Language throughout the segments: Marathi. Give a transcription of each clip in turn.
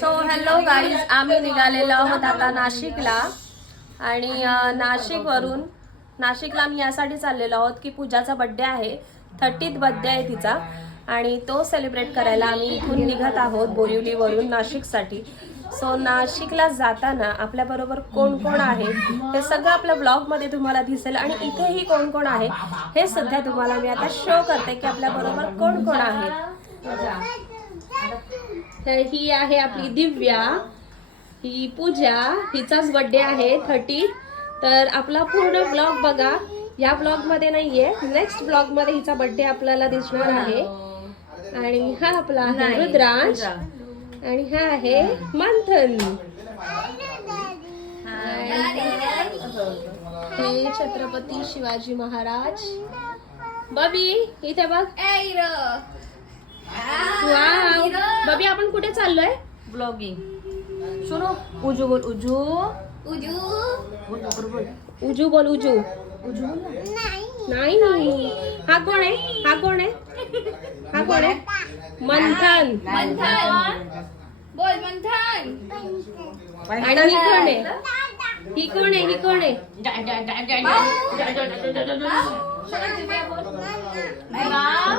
सो हॅलो गाईज, आम्ही निघालेलो आहोत आता नाशिकला. आणि नाशिकला आम्ही यासाठी चाललेलो आहोत की पूजाचा बड्डे आहे, 30th बड्डे आहे तिचा. आणि तो सेलिब्रेट करायला आम्ही इथून निघत आहोत बोरिवलीवरून नाशिकसाठी. सो नाशिकला जाताना आपल्याबरोबर कोण कोण आहे हे सगळं आपल्या ब्लॉगमध्ये तुम्हाला दिसेल. आणि इथेही कोण कोण आहे हे सध्या तुम्हाला मी आता शो करते की आपल्याबरोबर कोण कोण आहे. तर ही आहे आपली दिव्या, ही पूजा, हिचाच बर्थडे आहे 30. तर आपला पूर्ण ब्लॉग बघा, या ब्लॉग मध्ये नाहीये, नेक्स्ट ब्लॉग मध्ये हिचा बर्थडे आपल्याला दिसणार आहे. आणि हा आपला आहे रुद्रांश आणि हा आहे मंथन. हे छत्रपती शिवाजी महाराज. बबी इथे बघ. वाव बबी, आपण कुठे चाललोय? ब्लॉगिंग. सुनो, उजू बोल. उजू उजू उजू बोल. उजू उजू नाही. हा कोण आहे? हा कोण आहे? हा कोण आहे? मंथन. बोल मंथन. आणि ही कोण आहे? ही कोण आहे? ही कोण आहे?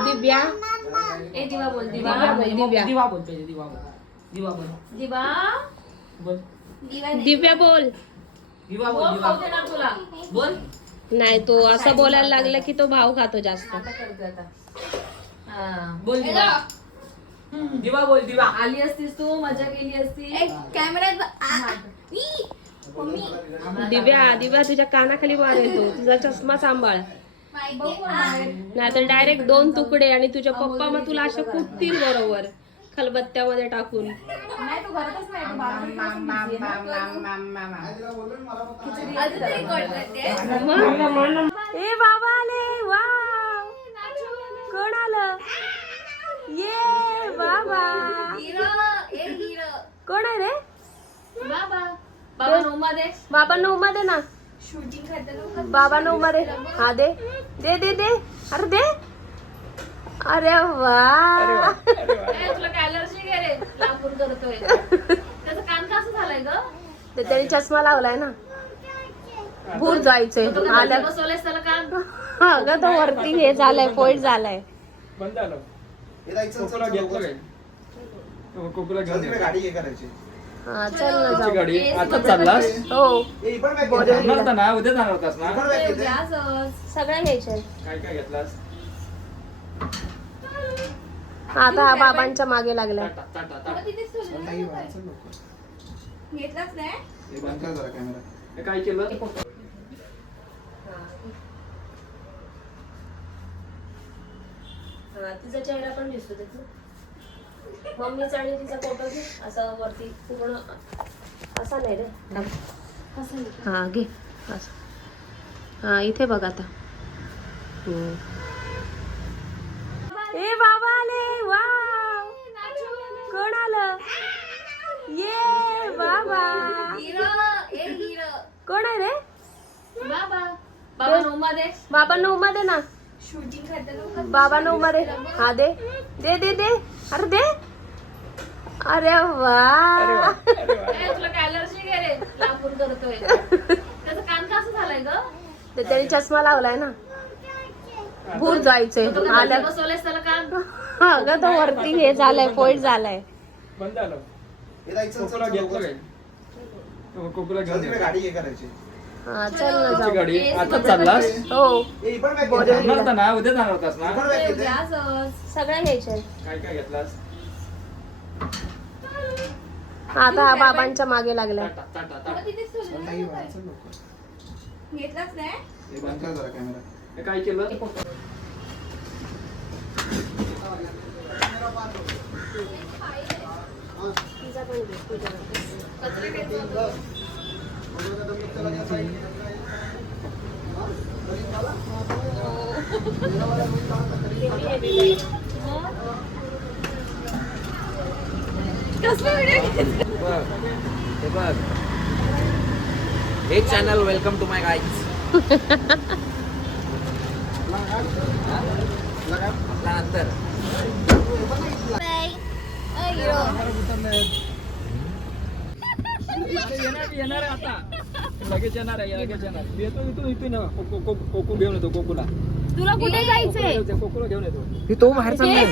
दिव्या. ए दिवा बोल. दिव्या बोल. दिव्या. दिवा बोल पहिले. दिवा बोल. दिवा बोल. दिवा बोल. दिव्या बोल. दिवा बोल. दिवा तुला बोल. नाही, तो असं बोलायला लागला की तो भाव खातो जास्त. बोल. दिवा. दिवा बोल. दिवा. आली असतीस तू, मजा केली असती. कॅमेऱ्यात दिव्या तुझ्या कानाखाली मारेल तो. तुझा चष्मा सांभाळ, नाही तर डायरेक्ट 2 तुकडे. आणि तुझ्या पप्पा मग तुला अशा कुटतील बरोबर खलबत्त्यामध्ये टाकून. नाही तू घरातच नाही, तू ए बाबा आले. वाव, कोण आलं? ये बाबा. कोण आहे रे? बाबा रूम मध्ये बाबा नऊ मध्ये ना. शूटिंग करते. बाबा नऊ मध्ये. हा दे दे दे दे. अरे दे. अरे वा, तुला काय अलर्जी काय रे? लांबून करतोय. त्याचं कान कसं झालंय ग? ते त्याने चष्मा लावलाय ना. भूर जायचंय आल्या. बसवलंयस त्याला कान. हा ग, तो वरती हे झालाय, पॉइंट झालाय. बंद झालं. कोकोला घेतलं काय? कोकोला घेऊन गाडी हे करायची. हा चल ना जाऊ. गाडी आता चाललास? हो, जाणार ना, उद्या जाणार होतास ना? सगळं घ्यायचंय. काय काय घेतलास? आता हा बाबांच्या मागे लागलाय. घेतलाच नाही. हे बंद कर जरा कॅमेरा. हे काय केलं? तिचा चेहरा पण दिसतो त्यात. मम्मीचा आणि तिचा फोटो घे, असा वरती पूर्ण. असा नाही रे. हा घे असं. हा इथे बघ आता. ए बाबा आले. वाव, कोण आलं? ये बाबा. कोण आहे रे? बाबा रूम मध्ये बाबा नऊ मध्ये ना. शूटिंग करते. बाबा नऊ मध्ये. हा दे दे दे दे. अरे दे. अरे वा, तुला काय अलर्जी काय रे? लांबून करतोय. त्याचं कान कसं झालंय ग? ते त्याने चष्मा लावलाय ना. भूर जायचंय आल्या. बसवलंयस त्याला कान. हा ग, तो वरती हे झालाय, पॉइंट झालाय. बंद झालं. हे जायचं कोकोला घेतलं काय? कोकोला घेऊन गाडी हे करायची. हा चल ना जाऊ. गाडी आता चाललास? हो, हे पण काय जाणार ना, उद्या जाणार होतास ना? सगळं घ्यायचंय. काय काय घेतलास? आता हा बाबांच्या मागे लागलाय. घेतलाच नाही. हे बंद कर जरा कॅमेरा. हे काय केलं? तिचा पण घे, तुझ्या हे channel welcome to my guys. नंतर येणार आहे आता. लगेच येणार आहे. मी येतो इथून कोकू घेऊन येतो कोकूला. तुला कुठे जायचंय? कोकूला घेऊन येतो. तो बाहेर चाललाय.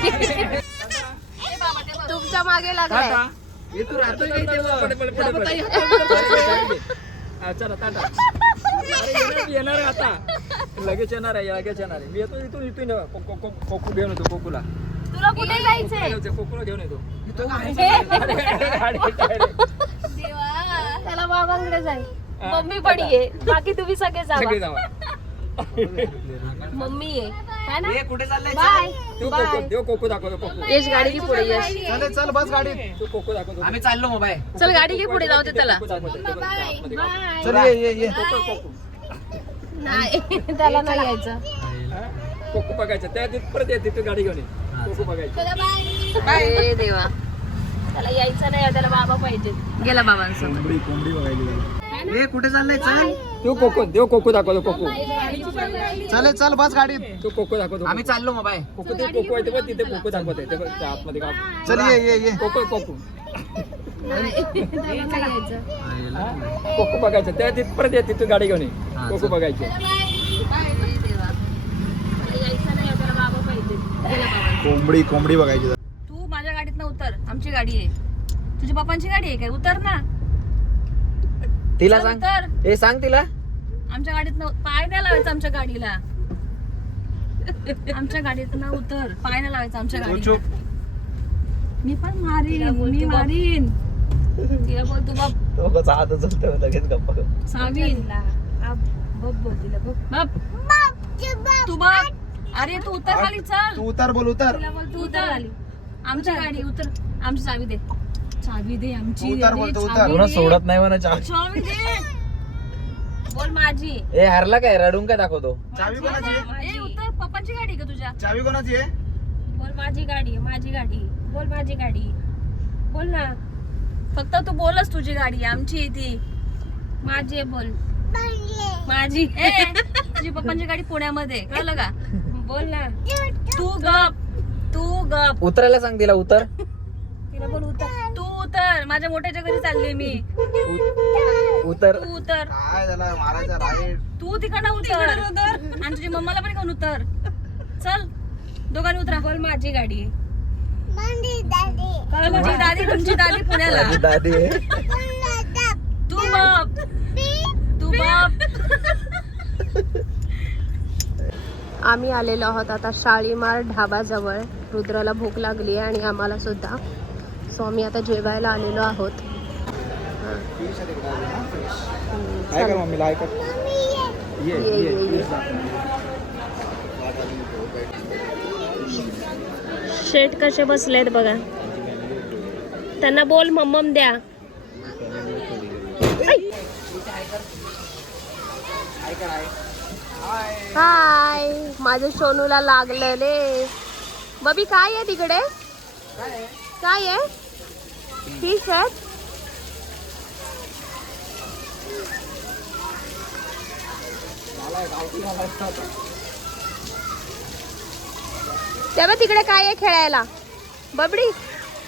तुमच्या मागे लागलाय. टाटा. तू राहतोय का इथे? हा, चला टाटा. अरे येणार आहे आता. लगेच येणार आहे. मी येतो इथून कोकू घेऊन येतो कोकूला. तुला कुठे जायचंय? कोकूला घेऊन येतो. त्याला बाबांकडे जाईल. मम्मी पण ये. बाकी तुम्ही सगळे सगळे जावा. जावा. मम्मी ये है ना. कुठे चाललाय? बाय. देव कोकू दाखवतो कोकू. यश गाडी की पुढे यश. चालेल चल बस गाडीत. तो कोकू दाखवतो. आम्ही चाललो मग बाय. चल गाडी की पुढे जाऊ दे त्याला. कोकू दाखवतो. ते बघ, आतमध्ये गाव. चल ये कोकू. नाही त्याला नाही यायचं. हा? कोकू बघायचं त्या परत येते तू गाडी घेऊन ये. कोकू बघायचं. अरे देवा त्याला यायचं नाही. त्याला बाबा पाहिजे. गेला बाबांसोबत. कोंबडी बघायली. ए कुठे चाललाय? चल. देव कोकू दाखवतो कोकू. चालेल चल बस गाडीत. तो कोकू दाखवतो. आम्ही चाललो मग बाय. कोकू ते कोकू आहे ते बघ तिथे कोकू दाखवते ते बघ त्या आतमध्ये गाव. चल ये कोकू. नाही त्याला नाही यायचं. हा? कोकू बघायचं त्या तिथे परत येते तू गाडी घेऊन ये. कोकू बघायचे. अरे देवा त्याला यायचं नाही. त्याला बाबा पाहिजे. गेला बाबा. कोंबडी बघायची. तू माझ्या गाडीत ना उतर. आमची गाडी आहे. तुझ्या पप्पांची गाडी आहे काय? उतर ना. तिला चल, सांग. उतर. ए सांग तिला. आमच्या गाडीत पाय नाही लावायचं. आमच्या गाडीला आमच्या गाडीत ना उतर. पाय नाही लावायचं आमच्या गाडीला. मी पण मारीन. मी मारीन. तिला बोल तू बाप. तो कसा हात उचलतोय लगेच गप्पा. सावीन बब बोल तिला बब. तू बाप. अरे तू उतर खाली. चल तू उतर बोल उतर. तिला बोल तू उतर खाली. आमची गाडी उतर. आमची चावी दे. चावी दे आमची. उतर बोल, तू उतर. चावी कोणा दे. सोडत नाही म्हणा. चावी दे. बोल माझी. ए हरला काय? रडून काय दाखवतो? चावी कोणाची आहे? ए उतर. पप्पांची गाडी आहे का तुझ्या? चावी कोणाची आहे? बोल माझी गाडी. माझी गाडी. बोल माझी गाडी. बोल ना. फक्त तू बोलच तुझी गाडी. आमची आहे ती. माझी आहे बोल. माझी. ए तुझी पप्पांची गाडी पुण्यामध्ये. कळलं का? बोल ना. तू गप. उतरायला सांग तिला. उतर. तिला बोल उतर. तू उतर. माझ्या मोठ्याच्या घरी चालले मी. उतर. तू उतर. काय झालं मारायचा राईट. तू तिकडनं उतर. आणि तुझी मम्माला पण घेऊन उतर. चल दोघांनी उतरा. बोल माझी गाडी. तुमची दादी. तुमची दादी पुण्याला. दादी आहे. तू बाप. आम्ही आलेलो आहोत आता शाळीमार ढाबाजवळ. रुद्राला भूक लागली आहे आणि आम्हाला सुद्धा. सो आम्ही आता जेवायला आलेलो आहोत. काय कर मम्मीला ऐकत. ये. शेट कसे बसलेत बघा. त्यांना बोल मम्मम द्या. हाय. माझ्या सोनूला लागलेले. बबी काय आहे तिकडे? काय आहे? फिश आहे. तेव्हा तिकडे काय आहे खेळायला? बबडी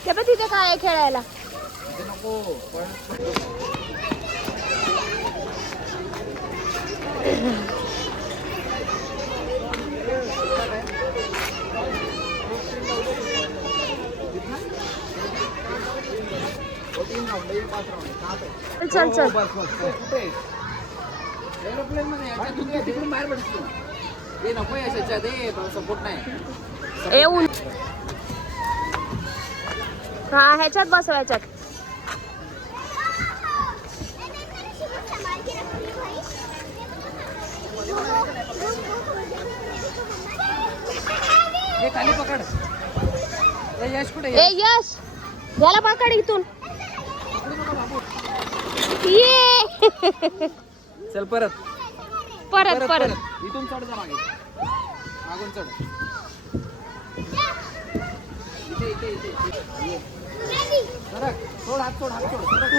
तेव्हा तिथे काय आहे खेळायला? चल चल. तिकडून बाहेर पडतो. ए नको याच्या दे सपोर्ट नाही. येऊन हा ह्याच्यात बसव. ह्याच्यात ए खाली पकड. ए यश कुठे? ए यश याला पकड इथून. ये चल परत. परत. इथून चढ जा मागे. मागून चढ. सरक. सोड हात सोड.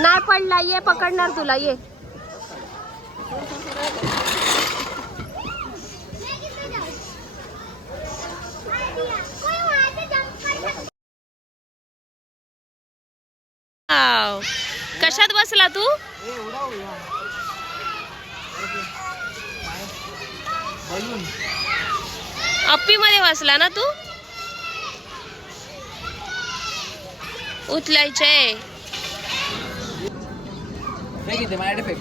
नाही पडला. ये पकडणार तुला. ये कशात बसला तू? अप्पी मध्ये बसला ना तू? उचलायचे. फेक इथे माझ्याकडे fake.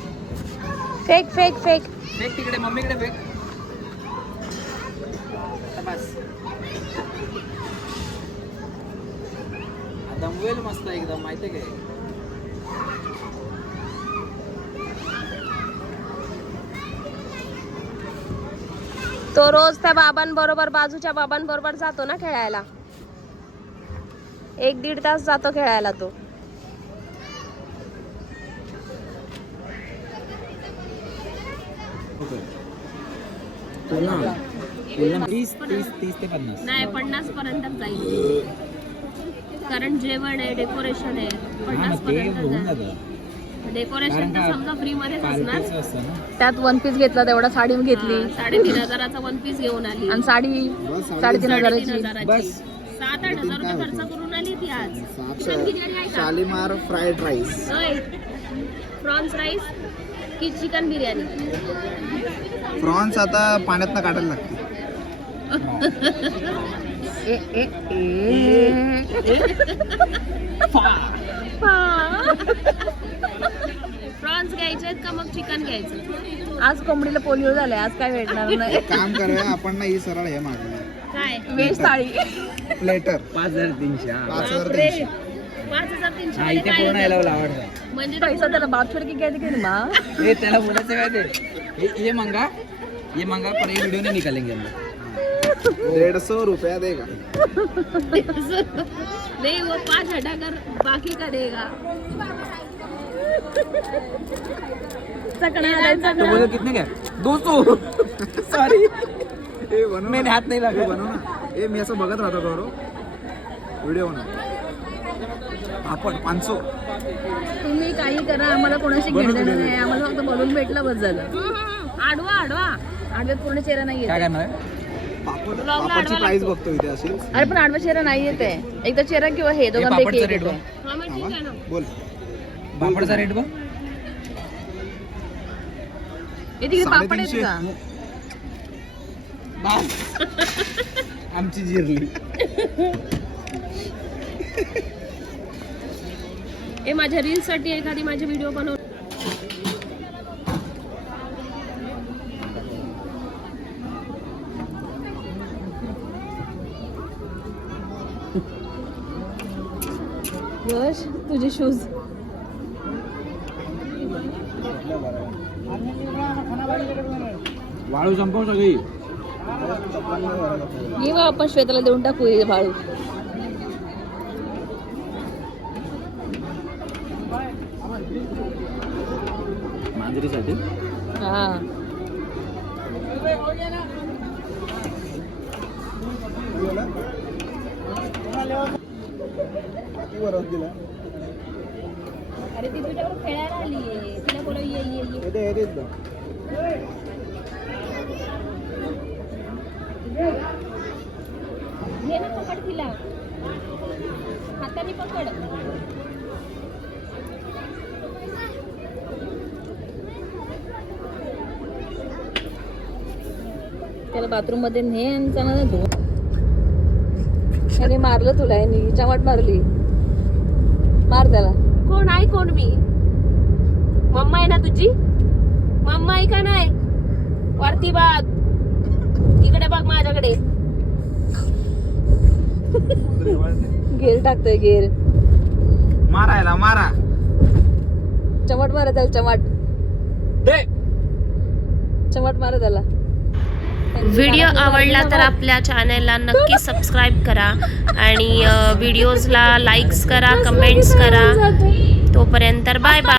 Fake fake fake. Fake तिकडे मम्मीकडे फेक. आता बस. दमवेल मस्त एकदम माहिती काय. तो रोज त्या बाबांबरोबर बाजूच्या बाबांबरोबर जातो ना खेळायला. 1-1.5 तास जातो खेळायला तो. तीस ते 50. नाही 50 पर्यंत जाईल. कारण जेवण आहे, डेकोरेशन आहे, 50 पर्यंत जाईल. डेकोरेशन तर समजा फ्री मध्येच असणार. त्यात वन पीस घेतला, तेवढा साडी घेतली 3,500चा वन पीस घेऊन आली. आणि साडी 3,500ची. 7-8 हजार रुपये खर्च करून आली ती आज. चिकन खिचडी आहे का? Shalimar fried rice. Prawns rice की चिकन बिर्याणी? प्रॉन्स आता पाण्यात काढायला लागते. प्रॉन्स घ्यायचे का मग चिकन घ्यायचं? आज कोंबडीला पोलिओ झालाय, आज काय भेटणार नाही. एक काम करूया आपण ना, ही सरळ हे मागूया काय वेज थाळी. प्लेटर 5,300. 5,300. 5,300 हा मध्ये इथे काय पूर्ण येतं? यायला आवडतं. म्हणजे पैसा त्याला बाप छोड़ के क्या दिखे मा. हे त्याला बोलायचं काय ते. ये मंगा पर ये वीडियो नहीं निकालेंगे हम लोग. 150 रुपया देगा. नहीं वो 5 हटाकर बाकी का देगा. तो बोले कितने का? 200. सॉरी हे बनव मैंने हाथ नहीं लगा. बनव ना. हे मी असं बघत राहतो गौरव व्हिडिओ ना. आपण 500. तुम्ही काही करा, आम्हाला कोणाशी घेणं नाही. आम्हाला फक्त बोलून भेटलं बस झालं. आडवा आडवा आडव्यात पूर्ण चेहरा नाही काय येत. करणार आहे? पापडची प्राइस बघतो इथे अशी. अरे पण आडवा चेहरा नाही येत आहे. एकदा चेहरा किंवा हे दोघांपैकी पापडचा एक रेट येतोय. हा मग ठीक आहे ना. बोल. पापडचा रेट बघ. हे तिकडे पापड आहेत 350. का? आमची जिरली. ए माझ्या रील साठी एखादी माझी व्हिडिओ बनव. यश तुझे शूज. वाळू संपव सगळी. ये बा आपण श्वेताला देऊन टाकू हे भाळू. मांजरीसाठी. हा अरे ती तुझ्यावर खेळायला आली. तिला बोलव ये ये ये. घे ना पकड तिला. हाताने पकड. त्याला बाथरूम मध्ये ने आणि चांगला धु. याने मारलं तुला, याने चमाट मारली. मार त्याला. कोण आहे कोण मी? मम्मा आहे ना तुझी? मम्मा आहे का नाही? वरती बघ. इकडे बघ माझ्याकडे. गेर टाकतोय गेर. मारायला मारा. चमाट मारा त्याला. चमाट मारा त्याला. व्हिडिओ आवडला तर आपल्या चॅनलला नक्की सबस्क्राईब करा आणि व्हिडिओजला लाईक्स करा, कमेंट्स करा. तोपर्यंत बाय बाय.